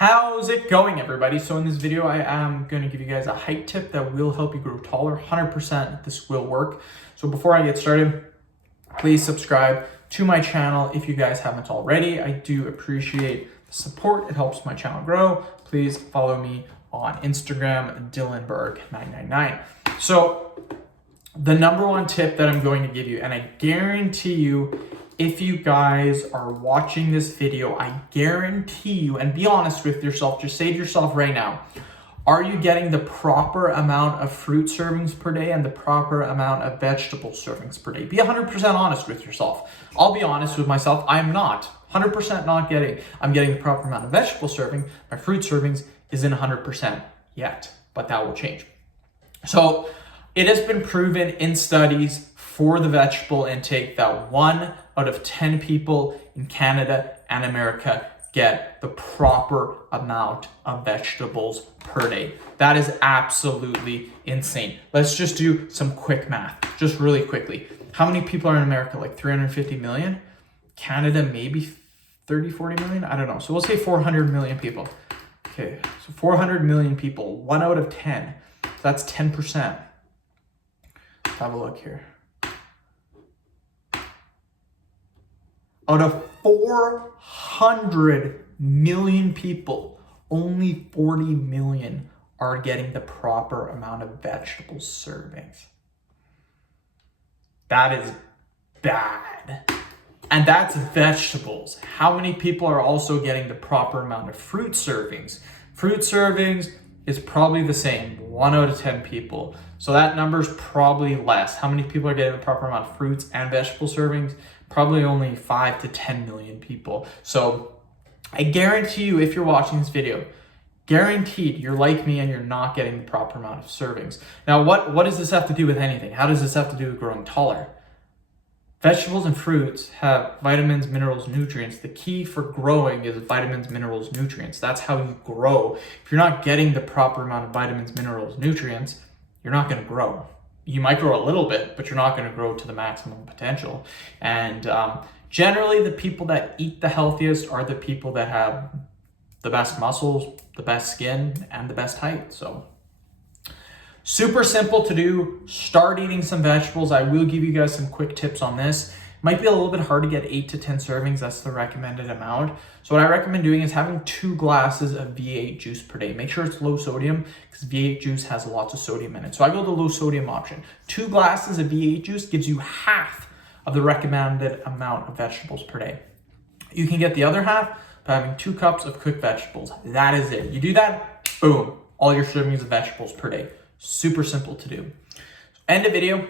How's it going, everybody? So in this video, I am going to give you guys a height tip that will help you grow taller. 100% this will work. So before I get started, please subscribe to my channel if you guys haven't already. I do appreciate the support. It helps my channel grow. Please follow me on Instagram, Dylanberg999. So the number one tip that I'm going to give you, and I guarantee you, if you guys are watching this video, I guarantee you, and be honest with yourself, just say to yourself right now, are you getting the proper amount of fruit servings per day and the proper amount of vegetable servings per day? Be 100% honest with yourself. I'll be honest with myself, I'm not. 100% not getting. I'm getting the proper amount of vegetable serving. My fruit servings isn't 100% yet, but that will change. So it has been proven in studies for the vegetable intake that 1 out of 10 people in Canada and America get the proper amount of vegetables per day. That is absolutely insane. Let's just do some quick math, just really quickly. How many people are in America? Like 350 million? Canada, maybe 30, 40 million? I don't know. So we'll say 400 million people. Okay, so 400 million people, 1 out of 10. So that's 10%. Let's have a look here. Out of 400 million people, only 40 million are getting the proper amount of vegetable servings. That is bad. And that's vegetables. How many people are also getting the proper amount of fruit servings? Fruit servings is probably the same, 1 out of 10 people. So that number is probably less. How many people are getting the proper amount of fruits and vegetable servings? Probably only 5 to 10 million people. So I guarantee you, if you're watching this video, guaranteed you're like me and you're not getting the proper amount of servings. Now, what does this have to do with anything? How does this have to do with growing taller? Vegetables and fruits have vitamins, minerals, nutrients. The key for growing is vitamins, minerals, nutrients. That's how you grow. If you're not getting the proper amount of vitamins, minerals, nutrients, you're not going to grow. You might grow a little bit, but you're not going to grow to the maximum potential. And generally, the people that eat the healthiest are the people that have the best muscles, the best skin, and the best height. So super simple to do. Start eating some vegetables. I will give you guys some quick tips on this. Might be a little bit hard to get 8 to 10 servings. That's the recommended amount. So what I recommend doing is having 2 glasses of V8 juice per day. Make sure it's low sodium because V8 juice has lots of sodium in it. So I go the low sodium option. 2 glasses of V8 juice gives you half of the recommended amount of vegetables per day. You can get the other half by having 2 cups of cooked vegetables. That is it. You do that, boom, all your servings of vegetables per day. Super simple to do. End of video.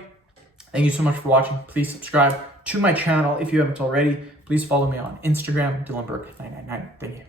Thank you so much for watching. Please subscribe to my channel if you haven't already. Please follow me on Instagram, Dylanberg999. Thank you.